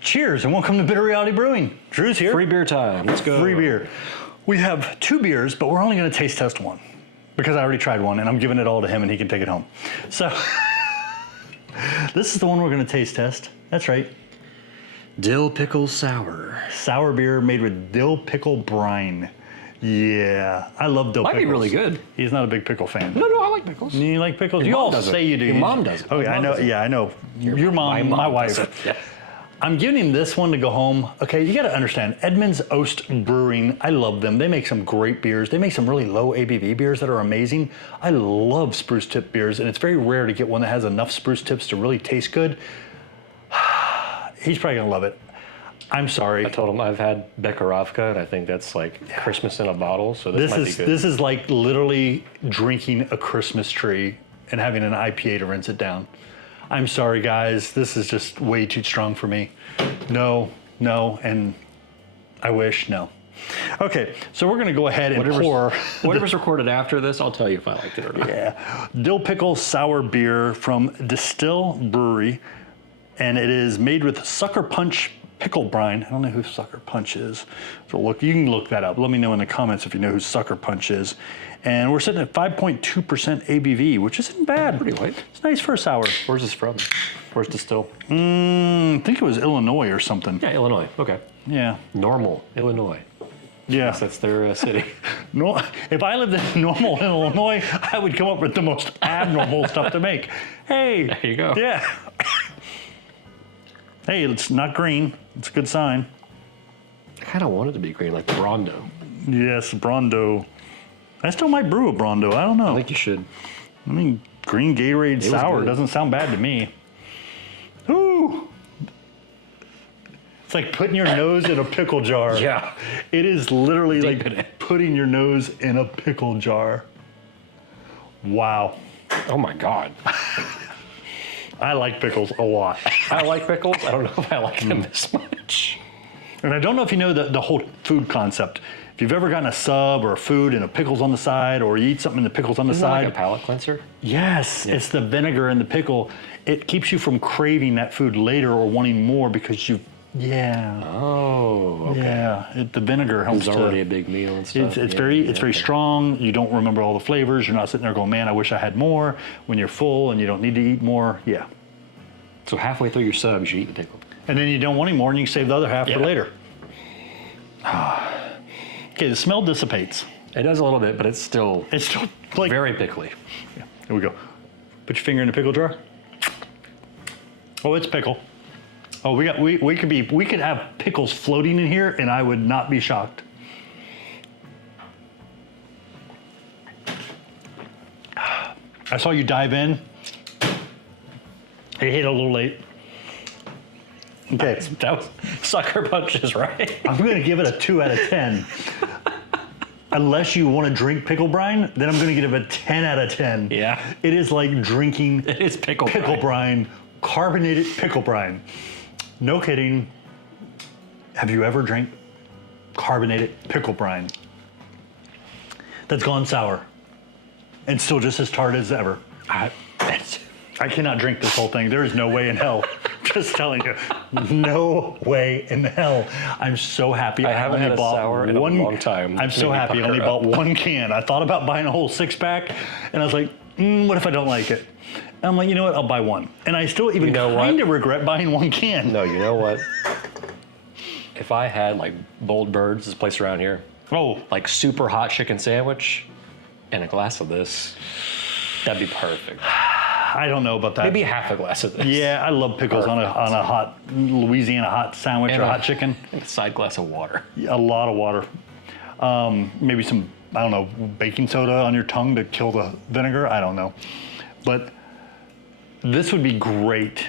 Cheers and welcome to Bitter Reality Brewing. Drew's here. Free beer time. Let's go. Free beer. We have 2 beers, but we're only going to taste test one because I already tried one and I'm giving it all to him and he can take it home. So this is the one we're going to taste test. That's right. Dill Pickle Sour. Sour beer made with Dill Pickle Brine. Yeah, I love dill pickles. Might be really good. He's not a big pickle fan. No, I like pickles. You like pickles? Your You mom all doesn't. say you do. Your mom doesn't. Okay, I know. doesn't. Yeah, I know. Your mom, my wife. doesn't. Yeah. I'm giving him this one to go home. Okay, you got to understand, Edmonds Oast Brewing, I love them. They make some great beers. They make some really low ABV beers that are amazing. I love spruce tip beers, and it's very rare to get one that has enough spruce tips to really taste good. He's probably gonna love it. I'm sorry. I told him I've had Bekarovka, and I think that's like Christmas in a bottle, so this might be good. This is like literally drinking a Christmas tree and having an IPA to rinse it down. I'm sorry, guys. This is just way too strong for me. No, and I wish no. Okay, so we're gonna go ahead and pour. Whatever's recorded after this, I'll tell you if I liked it or not. Yeah, Dill Pickle Sour Beer from Destihl Brewery, and it is made with Sucker Punch Pickle Brine. I don't know who Sucker Punch is. So you can look that up. Let me know in the comments if you know who Sucker Punch is. And we're sitting at 5.2% ABV, which isn't bad. Pretty light. It's nice for a sour. Where's this from? Where's Distill? I think it was Illinois or something. Yeah, Illinois. Okay. Yeah. Normal, Illinois. Yeah. Yes, that's their city. No, if I lived in Normal, Illinois, I would come up with the most abnormal stuff to make. Hey. There you go. Yeah. Hey, it's not green. It's a good sign. I kind of want it to be green, like Brondo. Yes, Brondo. I still might brew a Brondo. I don't know. I think you should. I mean, green Gatorade sour doesn't sound bad to me. Ooh. It's like putting your nose in a pickle jar. Yeah. It is literally Deep in like it. putting your nose in a pickle jar. Wow. Oh my God. I like pickles a lot. I like pickles. I don't know if I like them this much. And I don't know if you know the whole food concept. If you've ever gotten a sub or a food and a pickle's on the side, or you eat something and the pickle's on the Isn't that side. like a palate cleanser? Yes, it's the vinegar and the pickle. It keeps you from craving that food later or wanting more because Oh, okay. Yeah, the vinegar helps. It's already a big meal and stuff. It's very strong. You don't remember all the flavors. You're not sitting there going, man, I wish I had more. When you're full and you don't need to eat more, yeah. So halfway through your sub, you should eat the pickle. And then you don't want any more and you can save the other half for later. Okay, the smell dissipates. It does a little bit, but it's still like very pickly. Yeah, here we go. Put your finger in the pickle jar. Oh, it's pickle. Oh, we could have pickles floating in here, and I would not be shocked. I saw you dive in. I hit it a little late. Okay, That was Sucker Punch is right. I'm gonna give it a 2 out of 10. Unless you want to drink pickle brine, then I'm gonna give it a 10 out of 10. Yeah. It is like drinking It is pickle brine, carbonated pickle brine. No kidding. Have you ever drank carbonated pickle brine that's gone sour and still just as tart as ever? I cannot drink this whole thing. There is no way in hell. Just telling you, no way in hell. I'm so happy. I haven't had a sour in a long time. I'm so happy I only bought 1 can. I thought about buying a whole 6-pack, and I was like, what if I don't like it? And I'm like, you know what? I'll buy 1. And I still even kind of regret buying 1 can. No, you know what? If I had like Bold Birds, this place around here, like super hot chicken sandwich and a glass of this, that'd be perfect. I don't know about that. Maybe half a glass of this. Yeah, I love pickles on a hot Louisiana hot sandwich or hot chicken. And a side glass of water. A lot of water. Maybe some, I don't know, baking soda on your tongue to kill the vinegar. I don't know. But this would be great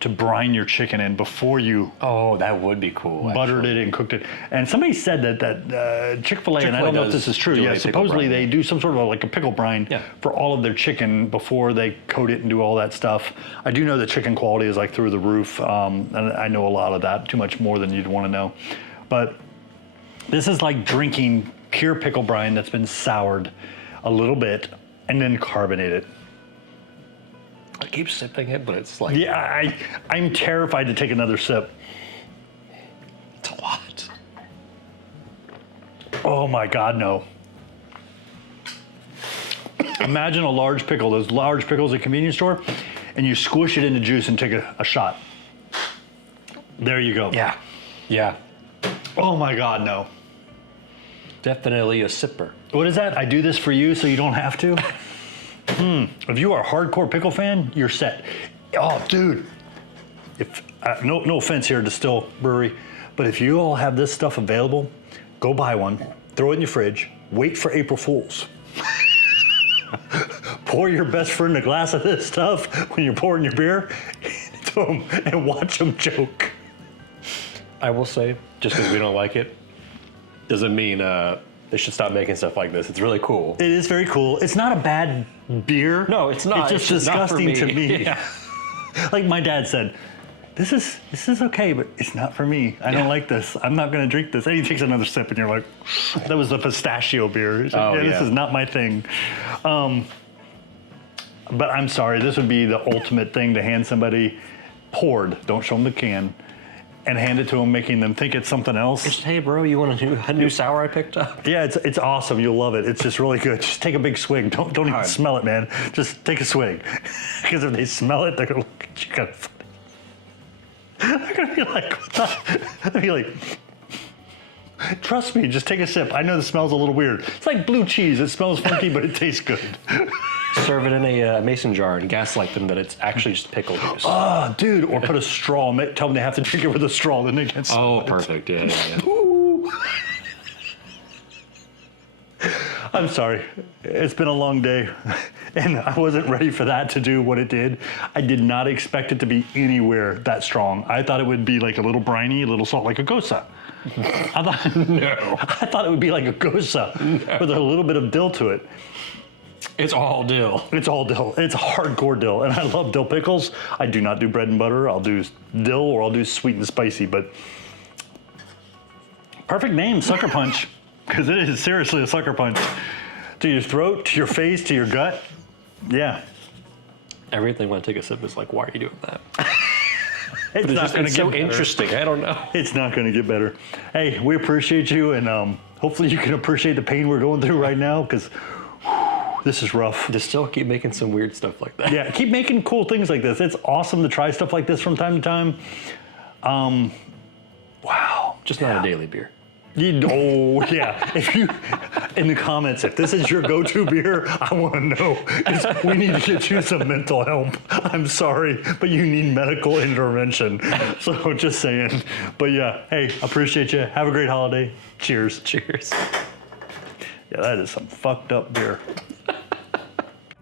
to brine your chicken in before you that would be cool. buttered it and cooked it. And somebody said that Chick-fil-A, and I don't know if this is true, supposedly they do some sort of like a pickle brine for all of their chicken before they coat it and do all that stuff. I do know the chicken quality is like through the roof, and I know a lot of that, too much more than you'd want to know. But this is like drinking pure pickle brine that's been soured a little bit and then carbonated. I keep sipping it, but it's like, Yeah, I'm terrified to take another sip. it's a lot. Oh my God, no. Imagine a large pickle, those large pickles at a convenience store, and you squish it into juice and take a shot. There you go. Yeah. Yeah. Oh my God, no. Definitely a sipper. What is that? I do this for you so you don't have to? If you are a hardcore pickle fan, you're set. Oh, dude. If no offense here, Destihl Brewery, but if you all have this stuff available, go buy one, throw it in your fridge, wait for April Fools. Pour your best friend a glass of this stuff when you're pouring your beer to them and watch them joke. I will say, just because we don't like it, doesn't mean they should stop making stuff like this. It's really cool. It is very cool. It's not a bad beer. No, it's not. It's just It's not for disgusting to me. me. Yeah. Like my dad said, this is okay, but it's not for me. I don't like this. I'm not going to drink this. And he takes another sip, and you're like, that was the pistachio beer. He's like, this is not my thing. But I'm sorry, this would be the ultimate thing to hand somebody poured. Don't show them the can. And hand it to them, making them think it's something else. Just, hey, bro, you want a new sour I picked up? Yeah, it's awesome. You'll love it. It's just really good. Just take a big swig. Don't even Right. smell it, man. Just take a swig. Because if they smell it, they're gonna look at you kind of funny. They're gonna be like, what the? They'll be like, trust me, just take a sip. I know the smell's a little weird. It's like blue cheese. It smells funky, but it tastes good. Serve it in a mason jar and gaslight them that it's actually just pickle juice. Oh, dude. Or put a straw. Tell them they have to drink it with a straw, then they can smell Oh, perfect. Yeah. Ooh. I'm sorry. It's been a long day, and I wasn't ready for that to do what it did. I did not expect it to be anywhere that strong. I thought it would be like a little briny, a little salt, like a Gosa. I thought it would be like a Gosa with a little bit of dill to it. It's all dill. It's all dill. It's hardcore dill, and I love dill pickles. I do not do bread and butter. I'll do dill or I'll do sweet and spicy, but perfect name, Sucker Punch, because it is seriously a sucker punch. To your throat, to your face, to your gut. Yeah. Everything when I take a sip is like, why are you doing that? It's not going to It's get so better. interesting. I don't know. It's not going to get better. Hey, we appreciate you, and hopefully you can appreciate the pain we're going through right now, because this is rough. Just still keep making some weird stuff like that. Yeah, keep making cool things like this. It's awesome to try stuff like this from time to time. Wow. Just not a daily beer. Oh, yeah. If you, in the comments, if this is your go-to beer, I want to know. 'Cause we need to get you some mental help. I'm sorry, but you need medical intervention. So just saying. But yeah, hey, appreciate you. Have a great holiday. Cheers. Cheers. Yeah, that is some fucked up beer.